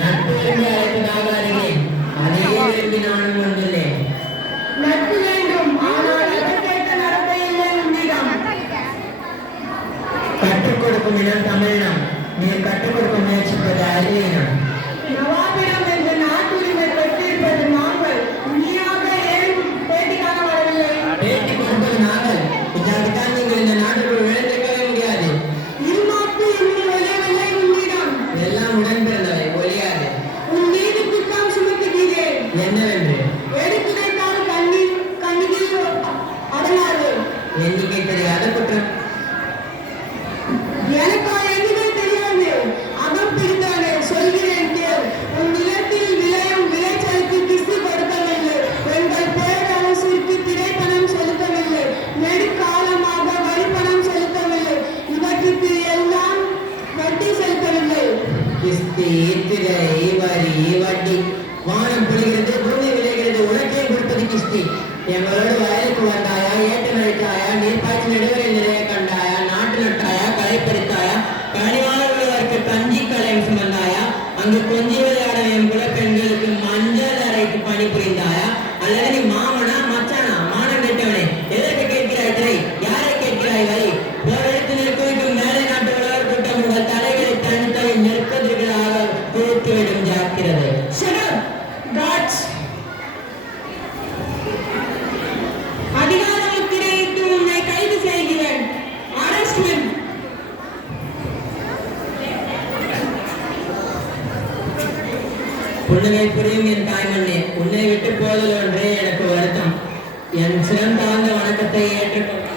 நட்பு என்று அழைத்ததாக அறிவேன். அதையே விரும்பி நானும் வந்துள்ளேன். நட்பு வேண்டும், ஆனால் அதற்கேற்ற நடத்தை இல்லை உன்னிடம். கற்றுக் கொடுக்கும் இனம் தமிழினம். நீ கற்றுக் கொடுக்க முயற்சிப்பது அரிய இனம். நவாபிடம் என்ற நாட்டுரிமை பெற்றிருப்பது நாங்கள். நீயாக ஏன் பேட்டி காண வரவில்லை? பேட்டி கொடுப்பது நாங்கள். இல்லாவிட்டால் நீங்கள் இந்த நாட்டுக்குள் விழுந்திருக்கவே முடியாது. இருமாப்பு இன்னும் ஒழியவில்லை உன்னிடம். எல்லாம் உடன் பிறந்தவை, ஒழியாது. உன் மீது குற்றம் சுமத்துகிறேன். என்னவென்று? எடுத்துரைத்தால் கண்ணில் அடங்காது. எண்ணிக்கை தெரியாத குற்றம். எனக்கா எதுவே தெரியாது. அகம் பிடித்தானே, சொல்கிறேன் கேள். உன் நிலத்தில் விளையும் விளைச்சலுக்கு கிஸ்தி கொடுக்கவில்லை. எங்கள் பேரரசிற்கு திரைப்பணம் செலுத்தவில்லை. நெடுக்காலமாக வரிப்பணம் செலுத்தவில்லை. இவற்றுக்கு எல்லாம் வட்டி செலுத்தவில்லை. கிஸ்தி, திரை, வரி, வட்டி. வானம் பொழிகிறது, பூமி விளைகிறது, உனக்கே கொடுப்பது கிஸ்தி. எங்களோடு வயலுக்கு வந்தாயா, ஏற்று நடித்தாயா, நீர்ப்பாய்ச்சி நடுவரை நிறைய கண்டாயா, நாட்டு நட்டாயா, களை பறித்தாயா, கனிவான உள்ளவருக்கு கஞ்சி கலையம் சுமந்தாயா, அங்கு கொஞ்சி விளையாட என் குல பெண்களுக்கு மஞ்சள் அறைக்கு பணி புரிந்தாயா, அல்லது நீ மாமனா மச்சானா மானம் கெட்டவனே, எதற்கு கேட்கிறாய் திரை, யாரை கேட்கிறாய் வரி? போரெடுத்து நிற்கும் மேலை நாட்டு உழவர் கூட்டம் உங்கள் தலைகளை தனித்தலை நெருக்கதிர்களாக கொடுத்துவிடும் ஜாக்கிரதை. அதிகாரத்திற்கு உன்னை கைது செய்கிறேன். Arrest him. புன்னகை புரியும் என் தாய்மண்ணே, உன்னை விட்டு போதல் ஒன்றே எனக்கு வருத்தம். என் சிறந்தாழ்ந்த வணக்கத்தை ஏற்றுக்கொள்ள